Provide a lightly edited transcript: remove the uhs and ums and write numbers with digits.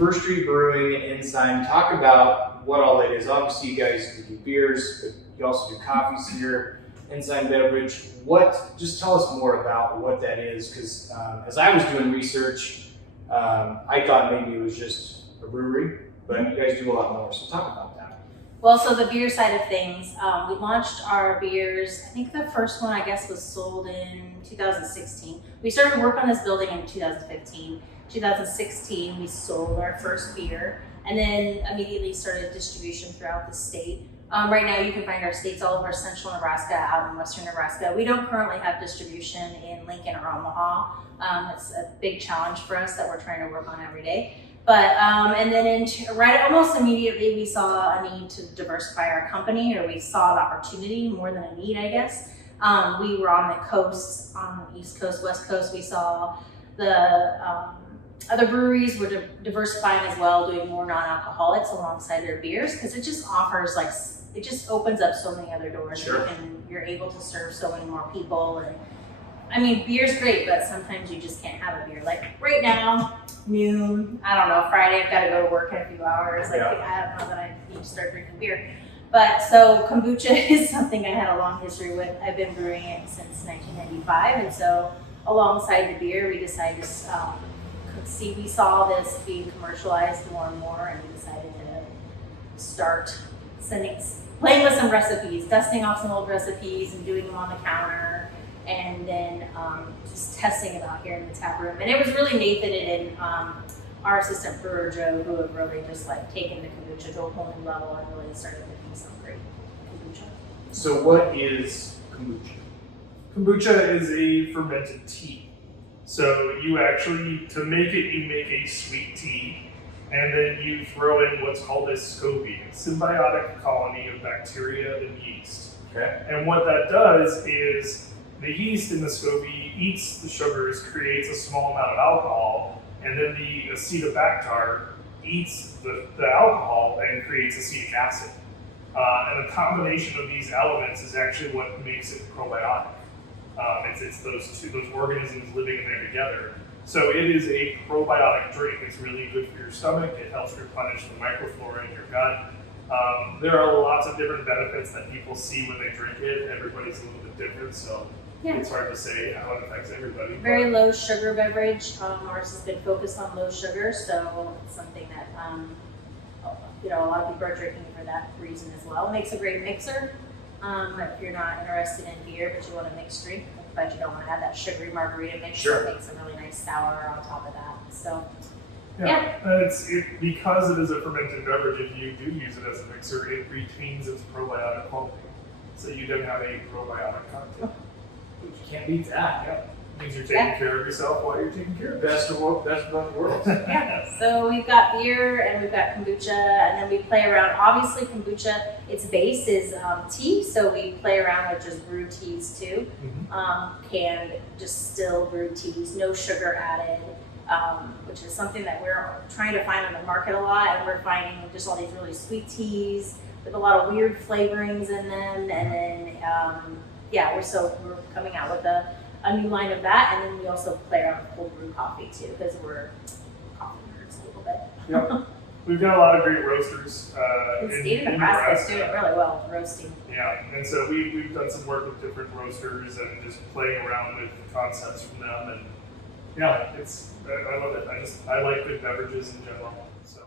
First Street Brewing and Ensign. Talk about what all that is. Obviously, you guys do beers, but you also do coffees here. Ensign Beverage. Just tell us more about what that is, because as I was doing research, I thought maybe it was just a brewery, but you guys do a lot more. So talk about that. Well, so the beer side of things, we launched our beers. I think the first one, I guess, was sold in 2016. We started work on this building in 2015. 2016, we sold our first beer, and then immediately started distribution throughout the state. Right now, you can find our states all over central Nebraska, out in western Nebraska. We don't currently have distribution in Lincoln or Omaha. It's a big challenge for us that we're trying to work on every day. But and then almost immediately, we saw a need to diversify our company, or we saw the opportunity more than a need, I guess. We were on the coast, on the East Coast, West Coast. We saw the other breweries were diversifying as well, doing more non-alcoholics alongside their beers, because it just offers it just opens up so many other doors. Sure. And you're able to serve so many more people. And I mean, beer's great, but sometimes you just can't have a beer. Like right now, noon, I don't know, Friday, I've got to go to work in a few hours. I don't know that I need to start drinking beer. But so kombucha is something I had a long history with. I've been brewing it since 1995. And so aliside the beer, we decided to we saw this being commercialized more and more, and we decided to start playing with some recipes, dusting off some old recipes and doing them on the counter, and then just testing it out here in the tap room. And it was really Nathan and our assistant brewer Joe who have really just taken the kombucha to a whole new level and really started making some great kombucha. So what is kombucha? Kombucha is a fermented tea. So you actually, to make it, you make a sweet tea, and then you throw in what's called a SCOBY, a symbiotic colony of bacteria and yeast. Okay. And what that does is the yeast in the SCOBY eats the sugars, creates a small amount of alcohol, and then the acetobacter eats the alcohol and creates acetic acid. And the combination of these elements is actually what makes it probiotic. It's those organisms living in there together. So it is a probiotic drink. It's really good for your stomach. It helps replenish the microflora in your gut. There are lots of different benefits that people see when they drink it. Everybody's a little bit different, so it's hard to say how it affects everybody. Very low sugar beverage. Ours has been focused on low sugar, so it's something that a lot of people are drinking for that reason as well. It makes a great mixer. If you're not interested in beer, but you want a mixed drink, but you don't want to have that sugary margarita mix, Sure. It makes a really nice sour on top of that. So, Because it is a fermented beverage, if you do use it as a mixer, it retains its probiotic quality. So you then have a probiotic cocktail. You can't beat that. It means you're taking care of yourself while you're taking care of Best of both worlds. So we've got beer and we've got kombucha, and then we play around. Obviously, kombucha, its base is tea, so we play around with just brewed teas too. Canned, just still brewed teas, no sugar added, which is something that we're trying to find on the market a lot, and we're finding just all these really sweet teas with a lot of weird flavorings in them, and then we're coming out with a new line of that, and then we also play around with cold brew coffee too, because we're coffee nerds a little bit. Yep. We've got a lot of great roasters The state of Nebraska is doing really well with roasting. Yeah, and so we've done some work with different roasters and just playing around with concepts from them, and I love it. I like good beverages in general. So.